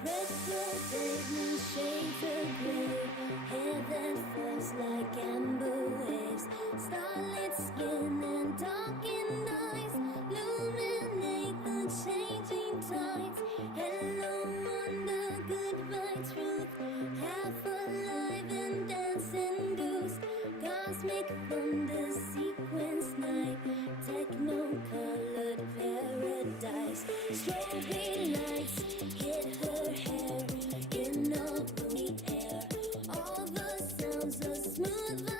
Pressure pavement shades of gray, hair that falls like amber waves, starlit skin and darkened eyes illuminate the changing tides. Hello wonder, goodbye truth, half alive and dancing goose, cosmic thunder sequence night, techno-colored paradise. Strobe lights hit her hair in all the air, all the sounds are smooth.